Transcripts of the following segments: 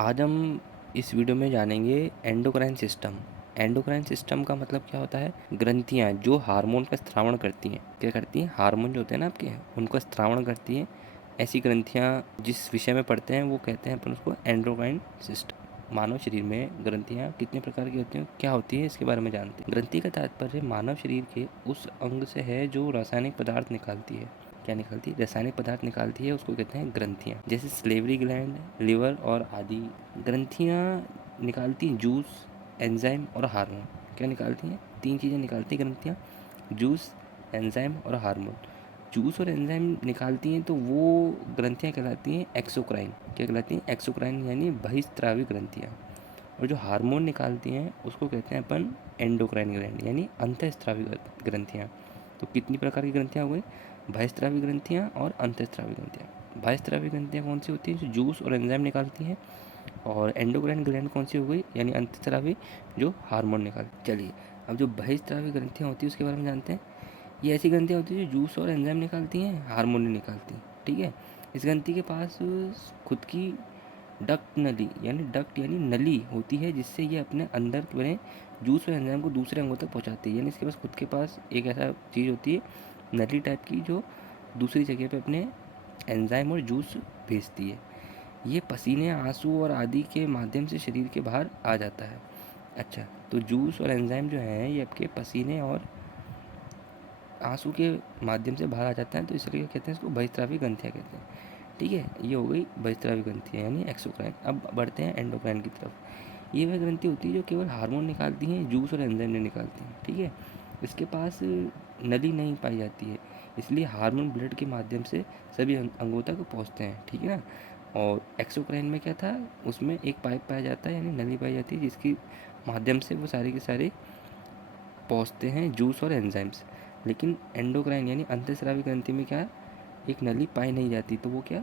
आज हम इस वीडियो में जानेंगे एंडोक्राइन सिस्टम। एंडोक्राइन सिस्टम का मतलब क्या होता है? ग्रंथियाँ जो हार्मोन का स्रावण करती हैं। क्या करती हैं? हार्मोन जो होते हैं ना आपके, उनका स्रावण करती हैं। ऐसी ग्रंथियाँ जिस विषय में पढ़ते हैं वो कहते हैं अपन उसको एंडोक्राइन सिस्टम। मानव शरीर में ग्रंथियाँ कितने प्रकार की होती हैं, क्या होती है, इसके बारे में जानते हैं। ग्रंथि का तात्पर्य मानव शरीर के उस अंग से है जो रासायनिक पदार्थ निकालती है। क्या निकालती है? रासायनिक पदार्थ निकालती है, उसको कहते हैं ग्रंथियाँ। जैसे स्लेवरी ग्लैंड, लिवर और आदि। ग्रंथियाँ निकालती हैं जूस, एंजाइम और हार्मोन। क्या निकालती हैं? 3 चीज़ें निकालती हैं ग्रंथियाँ, जूस, एंजाइम और हार्मोन। जूस और एंजाइम निकालती हैं तो वो ग्रंथियाँ कहलाती हैं एक्सोक्राइन। क्या कहलाती हैं? एक्सोक्राइन यानी बहिस्त्रावी ग्रंथियाँ। और जो हार्मोन निकालती हैं उसको कहते हैं अपन एंडोक्राइन ग्लैंड यानी अंतःस्रावी ग्रंथियाँ। तो कितनी प्रकार की ग्रंथियाँ हो गई? बहिस्त्रावी ग्रंथियाँ और अंतःस्रावी ग्रंथियाँ। बहिस्त्रावी ग्रंथियाँ कौन सी होती हैं? जो जूस और एंजाइम निकालती हैं। और एंडोक्राइन ग्लैंड कौन सी हो गई? यानी अंतःस्रावी, जो हार्मोन निकालती। चलिए, अब जो बहिस्त्रावी ग्रंथियाँ होती हैं उसके बारे में जानते हैं। ये ऐसी ग्रंथियाँ होती हैं जो जूस और एंजाइम निकालती हैं, हार्मोन नहीं निकालती। ठीक है। इस ग्रंथि के पास खुद की डक्ट नली यानी नली होती है, जिससे ये अपने अंदर बने जूस और एंजाइम को दूसरे अंगों तक पहुंचाती है। यानी इसके पास खुद के पास एक ऐसा चीज़ होती है, नली टाइप की, जो दूसरी जगह पे अपने एंजाइम और जूस भेजती है। ये पसीने, आंसू और आदि के माध्यम से शरीर के बाहर आ जाता है। अच्छा, तो जूस और एंजाइम जो हैं ये आपके पसीने और आंसू के माध्यम से बाहर आ जाता है, तो इसलिए कहते हैं इसको बहिस्रावी ग्रंथियाँ कहते हैं। ठीक है, ये हो गई बहिस्रावी ग्रंथियाँ यानी एक्सोक्राइन। अब बढ़ते हैं एंडोक्राइन की तरफ। ये वह ग्रंथि होती है जो केवल हार्मोन निकालती हैं, जूस और एंजाइम नहीं निकालती हैं। ठीक है, इसके पास नली नहीं पाई जाती है, इसलिए हार्मोन ब्लड के माध्यम से सभी अंगों तक पहुँचते हैं। ठीक है ना। और एक्सोक्राइन में क्या था? उसमें एक पाइप पाया जाता है यानी नली पाई जाती है, जिसकी माध्यम से वो सारे के सारे पहुँचते हैं जूस और एंजाइम्स। लेकिन एंडोक्राइन यानी अंतःस्रावी ग्रंथि में क्या? एक नली पाई नहीं जाती, तो वो क्या?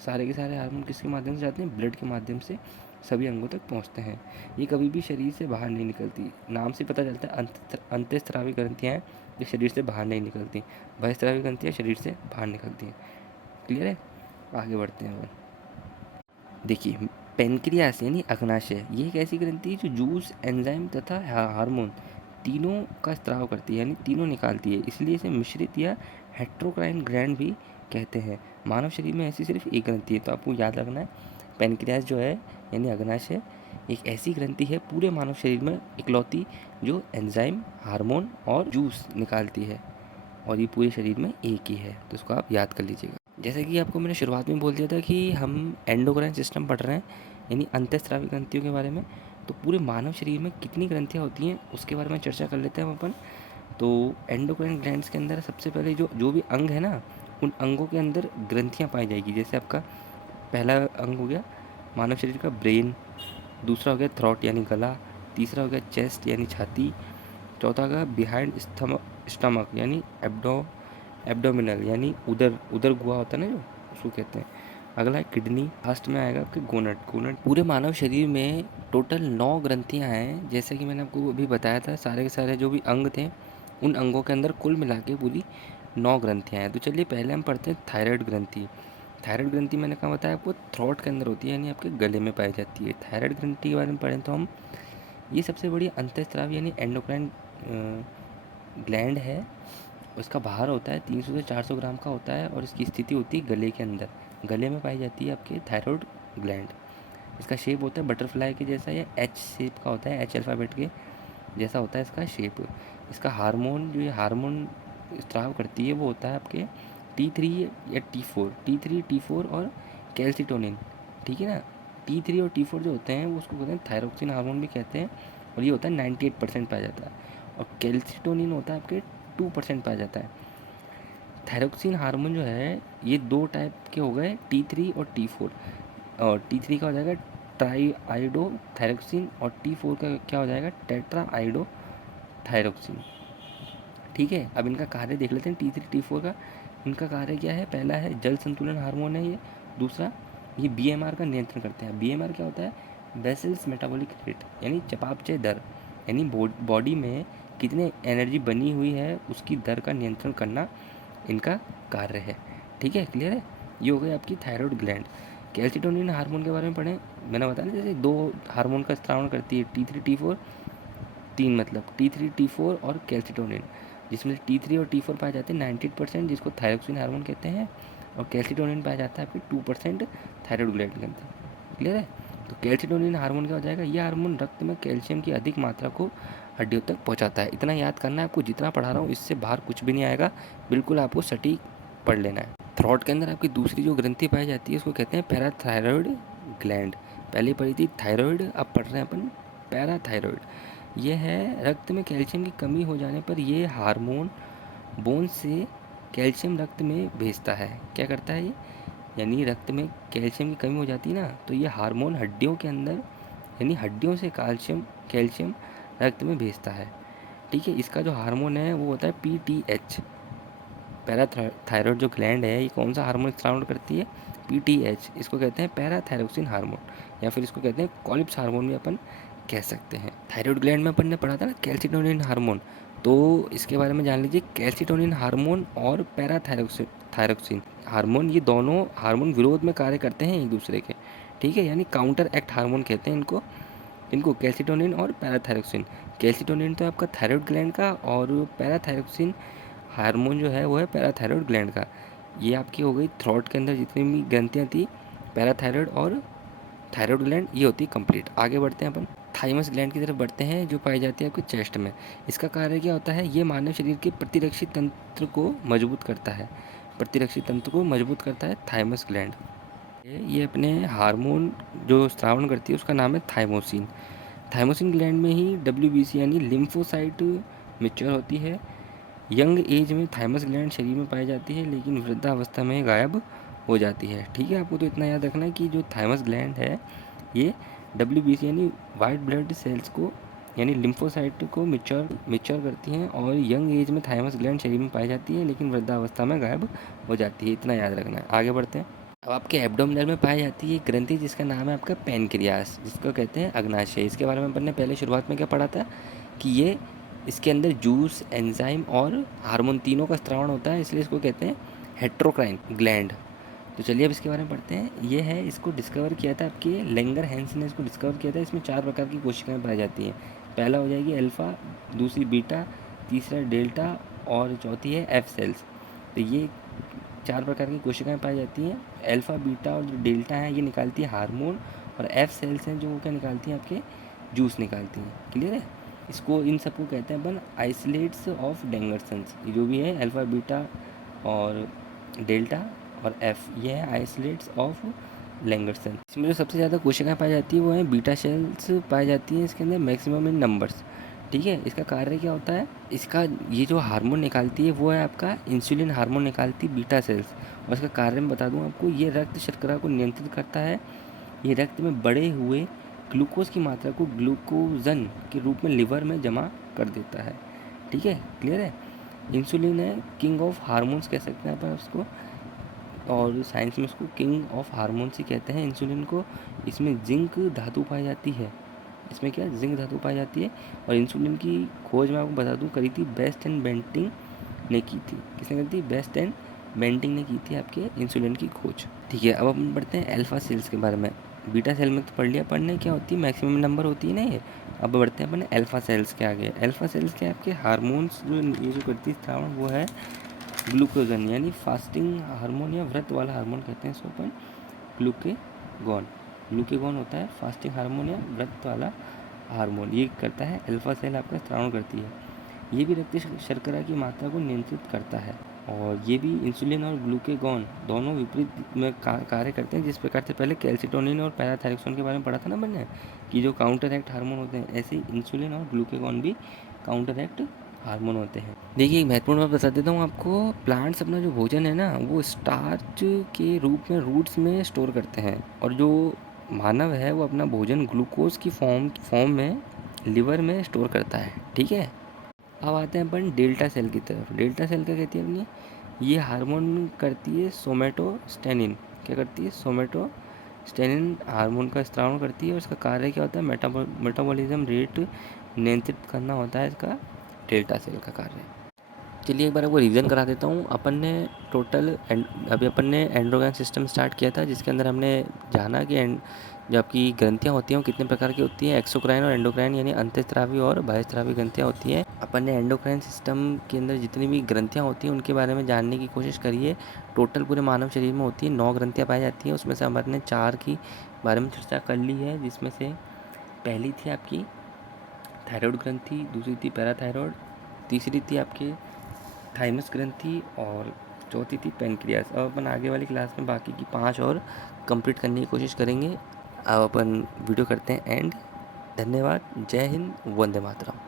सारे के सारे हार्मोन किसके माध्यम से जाते हैं? ब्लड के माध्यम से सभी अंगों तक पहुंचते हैं। ये कभी भी शरीर से बाहर नहीं निकलती। नाम से पता चलता है अंतःस्रावी ग्रंथियाँ हैं जो शरीर से बाहर नहीं निकलती। बहिस्रावी ग्रंथियाँ शरीर से बाहर निकलती हैं। क्लियर है? आगे बढ़ते हैं अपन। देखिए, पेनक्रियास यानी अग्नाशय, ये एक ऐसी ग्रंथि है जो जूस, एंजाइम तथा हार्मोन तीनों का स्त्राव करती है, यानी तीनों निकालती है। इसलिए इसे मिश्रित या हेट्रोक्राइन ग्लैंड भी कहते हैं। मानव शरीर में ऐसी सिर्फ एक ग्रंथि है, तो आपको याद रखना है, पेनक्रियास जो है यानी अग्नाशय एक ऐसी ग्रंथि है पूरे मानव शरीर में इकलौती, जो एंजाइम, हार्मोन और जूस निकालती है, और ये पूरे शरीर में एक ही है। तो इसको आप याद कर लीजिएगा। जैसे कि आपको मैंने शुरुआत में बोल दिया था कि हम एंडोक्राइन सिस्टम पढ़ रहे हैं, यानी अंतःस्रावी ग्रंथियों के बारे में। तो पूरे मानव शरीर में कितनी ग्रंथियाँ होती हैं उसके बारे में चर्चा कर लेते हैं हम अपन। तो एंडोक्राइन ग्लैंड्स के अंदर सबसे पहले जो जो भी अंग है ना, उन अंगों के अंदर ग्रंथियाँ पाई जाएगी। जैसे आपका पहला अंग हो गया मानव शरीर का ब्रेन, दूसरा हो गया थ्रॉट यानी गला, तीसरा हो गया चेस्ट यानी छाती, चौथा हो गया बिहाइंड स्टमक यानी एब्डोमिनल यानी उदर उदर गुहा होता है ना, जो उसको कहते हैं। अगला है किडनी, लास्ट में आएगा आपके गोनट। पूरे मानव शरीर में टोटल 9 ग्रंथियां हैं, जैसे कि मैंने आपको अभी बताया था। सारे के सारे जो भी अंग थे, उन अंगों के अंदर कुल मिला के पूरी 9 ग्रंथियां हैं। तो चलिए पहले हम पढ़ते हैं थायराइड ग्रंथि। थायराइड ग्रंथि मैंने कहा बताया आपको, थ्रोट के अंदर होती है, यानी आपके गले में पाई जाती है। थायराइड ग्रंथि के बारे में पढ़ें तो हम, ये सबसे बड़ी अंतःस्रावी यानी एंडोक्राइन ग्लैंड है। उसका भार होता है 300 से 400 ग्राम का होता है, और इसकी स्थिति होती है गले के अंदर। गले में पाई जाती है आपके थायराइड ग्लैंड। इसका शेप होता है बटरफ्लाई के जैसा, या एच शेप का होता है, एच अल्फ़ाबेट के जैसा होता है इसका शेप। इसका हार्मोन, जो ये हार्मोन स्त्राव करती है, वो होता है आपके T3 या T4 और कैल्सिटोनिन। ठीक है ना। T3 और T4 जो होते हैं वो उसको कहते हैं थायरोक्सिन हार्मोन भी कहते हैं, और ये होता है 98% पाया जाता है। और कैल्सिटोनिन होता है आपके 2% पाया जाता है। थायरोक्सिन हार्मोन जो है ये 2 टाइप के हो गए, T3 और T4। और T3 का हो जाएगा ट्राई आइडो थायरोक्सिन, और T4 का क्या हो जाएगा? Tetra आइडो thyroxine. ठीक है, अब इनका कार्य देख लेते हैं। T3 T4 का इनका कार्य क्या है? पहला है जल संतुलन हार्मोन है ये। दूसरा, ये BMR का नियंत्रण करते हैं। BMR क्या होता है? वेसल्स मेटाबॉलिक रेट यानी चयापचय दर, यानी बॉडी में कितने एनर्जी बनी हुई है उसकी दर का नियंत्रण करना इनका कार्य है। ठीक है, क्लियर है? ये हो गई आपकी थायराइड ग्लैंड। कैल्सिटोनिन हार्मोन के बारे में पढ़ें, मैंने बताया ना जैसे 2 हार्मोन का स्रावण करती है, T3 T4, 3 मतलब T3 T4 और कैल्सिटोनिन, जिसमें से T3 और T4 पाए जाते हैं 98%, जिसको थायरोक्सिन हार्मोन कहते हैं, और कैल्सिटोनिन पाया जाता है आपके 2% थायराइड ग्लैंड के अंदर। क्लियर है? तो कैल्सिटोनिन हार्मोन क्या हो जाएगा, यह हार्मोन रक्त में कैल्शियम की अधिक मात्रा को हड्डियों तक पहुंचाता है। इतना याद करना है आपको, जितना पढ़ा रहा हूँ इससे बाहर कुछ भी नहीं आएगा, बिल्कुल आपको सटीक पढ़ लेना है। थ्रोट के अंदर आपकी दूसरी जो ग्रंथि पाई जाती है उसको कहते हैं पैराथायरॉयड ग्लैंड। पहले पढ़ी थी थायराइड, अब पढ़ रहे हैं अपन पैराथायरॉयड। ये है रक्त में कैल्शियम की कमी हो जाने पर ये हार्मोन बोन से कैल्शियम रक्त में भेजता है। क्या करता है ये, यानी रक्त में कैल्शियम की कमी हो जाती है ना, तो ये हार्मोन हड्डियों के अंदर यानी हड्डियों से कैल्शियम रक्त में भेजता है। ठीक है, इसका जो हार्मोन है वो होता है PTH। पैराथायरॉयड जो ग्लैंड है ये कौन सा हार्मोन स्राव करती है, PTH। इसको कहते हैं पैराथायरोक्सिन हार्मोन, या फिर इसको कहते हैं कॉलिप्स हार्मोन भी अपन कह सकते हैं। थायराइड ग्लैंड में अपन ने पढ़ा था ना कैल्सिटोनिन हार्मोन, तो इसके बारे में जान लीजिए। कैल्सिटोनिन हार्मोन और पैराथायरोक्सिन हार्मोन, ये दोनों हार्मोन विरोध में कार्य करते हैं एक दूसरे के। ठीक है, यानी काउंटर एक्ट हार्मोन कहते हैं इनको कैल्सिटोनिन और पैराथायरोक्सिन। कैल्सिटोनिन तो आपका थायराइड ग्लैंड का, और पैराथायरोक्सिन हार्मोन जो है वो है पैराथायरॉयड ग्लैंड का। ये आपकी हो गई थ्रोट के अंदर जितनी भी ग्रंथियाँ थी, पैराथायरॉयड और थायरॉयड ग्लैंड, ये होती है कंप्लीट। आगे बढ़ते हैं अपन थाइमस ग्लैंड की तरफ बढ़ते हैं, जो पाई जाती है आपके चेस्ट में। इसका कार्य क्या होता है, ये मानव शरीर के प्रतिरक्षी तंत्र को मजबूत करता है। प्रतिरक्षी तंत्र को मजबूत करता है थाइमस ग्लैंड। ये अपने हार्मोन जो स्रावण करती है उसका नाम है थाइमोसिन। थाइमोसिन ग्लैंड में ही WBC यानी लिम्फोसाइट मैच्योर होती है। यंग एज में थाइमस ग्लैंड शरीर में पाई जाती है, लेकिन वृद्धावस्था में गायब हो जाती है। ठीक है, आपको तो इतना याद रखना है कि जो थाइमस ग्लैंड है ये WBC यानी वाइट ब्लड सेल्स को यानी लिम्फोसाइट को मिच्योर करती हैं, और यंग एज में थाइमस ग्लैंड शरीर में पाई जाती है, लेकिन वृद्धावस्था में गायब हो जाती है। इतना याद रखना है। आगे बढ़ते हैं। अब आपके एब्डोमिनल में पाई जाती है ग्रंथि जिसका नाम है आपका पैनक्रियास, जिसको कहते हैं अग्नाशय। इसके बारे में अपन ने पहले शुरुआत में क्या पढ़ा था कि ये इसके अंदर जूस, एंजाइम और हार्मोन तीनों का स्त्रावण होता है, इसलिए इसको कहते हैं हेट्रोक्राइन ग्लैंड। तो चलिए अब इसके बारे में पढ़ते हैं। ये है, इसको डिस्कवर किया था आपके लेंगर हैंस ने इसको डिस्कवर किया था। इसमें 4 प्रकार की कोशिकाएं पाई जाती हैं। पहला हो जाएगी अल्फ़ा, दूसरी बीटा, तीसरा डेल्टा, और चौथी है एफ सेल्स। तो ये 4 प्रकार की कोशिकाएं पाई जाती हैं। अल्फ़ा, बीटा और जो डेल्टा है ये निकालती है हार्मोन, और एफ सेल्स हैं जो क्या निकालती हैं, आपके जूस निकालती हैं। क्लियर है? इसको इन सबको कहते हैं अपन आइसोलेट्स ऑफ डेंगरसन्स। जो भी है अल्फ़ा, बीटा और डेल्टा और एफ, ये है आइसोलेट्स ऑफ लैंगरसन। इसमें जो सबसे ज़्यादा कोशिकाएं पाई जाती है वो है बीटा सेल्स पाई जाती हैं इसके अंदर, मैक्सिमम इन नंबर्स। ठीक है, इसका कार्य क्या होता है, इसका ये जो हार्मोन निकालती है वो है आपका इंसुलिन हार्मोन निकालती है बीटा सेल्स। और इसका कार्य मैं बता दूं आपको, ये रक्त शर्करा को नियंत्रित करता है। ये रक्त में बढ़े हुए ग्लूकोज की मात्रा को ग्लूकोजन के रूप में लिवर में जमा कर देता है। ठीक है, क्लियर है? इंसुलिन है किंग ऑफ हार्मोन्स कह सकते हैं अपन उसको, और साइंस में उसको किंग ऑफ हार्मोन्स ही कहते हैं इंसुलिन को। इसमें जिंक धातु पाई जाती है। इसमें क्या जिंक धातु पाई जाती है। और इंसुलिन की खोज मैं आपको बता दूं करी थी बेस्ट एंड बेंटिंग ने की थी। किसने करी थी? बेस्ट एंड बेंटिंग ने की थी आपके इंसुलिन की खोज। ठीक है, अब अपन पढ़ते हैं अल्फा सेल्स के बारे में। बीटा सेल में तो पढ़ लिया, पढ़ने क्या होती है, मैक्सिमम नंबर होती है ना ये। अब बढ़ते हैं अपन अल्फा सेल्स के आगे। अल्फा सेल्स के आपके हार्मोन्स जो ये जो करती है स्रावण वो है ग्लूकोजन, यानी फास्टिंग हार्मोन या व्रत वाला हार्मोन कहते हैं इसको अपन ग्लूकेगॉन होता है फास्टिंग हार्मोन या व्रत वाला हार्मोन। ये करता है अल्फा सेल आपका स्रावण करती है। ये भी रक्त शर्करा की मात्रा को नियंत्रित करता है, और ये भी इंसुलिन और ग्लूकेगॉन दोनों विपरीत में कार्य करते हैं। जिस प्रकार से पहले कैल्सिटोनिन और पैराथायरोक्सिन के बारे में पढ़ा था ना मैंने कि जो काउंटर एक्ट हार्मोन होते हैं, ऐसे ही इंसुलिन और ग्लूकेगॉन भी काउंटर एक्ट हार्मोन होते हैं। देखिए, एक महत्वपूर्ण बात बता देता हूँ आपको। प्लांट्स अपना जो भोजन है ना वो स्टार्च के रूप में रूट्स में स्टोर करते हैं, और जो मानव है वो अपना भोजन ग्लूकोज की फॉर्म में लिवर में स्टोर करता है। ठीक है, अब आते हैं अपन डेल्टा सेल की तरफ। डेल्टा सेल क्या कहती है अपनी, ये हार्मोन करती है सोमेटोस्टेनिन। क्या करती है? सोमेटोस्टेनिन हार्मोन का स्त्रावण करती है, और इसका कार्य क्या होता है, मेटाबॉलिज्म रेट नियंत्रित करना होता है इसका डेल्टा सेल का कार्य। चलिए एक बार आपको रिवीजन करा देता हूँ। अभी अपन ने एंडोक्राइन सिस्टम स्टार्ट किया था, जिसके अंदर हमने जाना कि जो आपकी ग्रंथियाँ होती हैं वो कितने प्रकार की होती हैं। एक्सोक्राइन और एंडोक्राइन यानी अंतःस्रावी और बाह्यस्रावी ग्रंथियाँ होती हैं। अपन ने एंडोक्राइन सिस्टम के अंदर जितनी भी ग्रंथियाँ होती हैं उनके बारे में जानने की कोशिश करी है। टोटल पूरे मानव शरीर में होती है 9 ग्रंथियाँ पाई जाती हैं। उसमें से अपन ने 4 की बारे में चर्चा कर ली है, जिसमें से पहली थी आपकी थायराइड ग्रंथि, दूसरी थी पैराथायरॉयड, तीसरी थी आपके थाइमस ग्रंथि और चौथी थी पेनक्रियास। अब अपन आगे वाली क्लास में बाकी की 5 और कंप्लीट करने की कोशिश करेंगे। अब अपन वीडियो करते हैं एंड। धन्यवाद। जय हिंद। वंदे मातरम।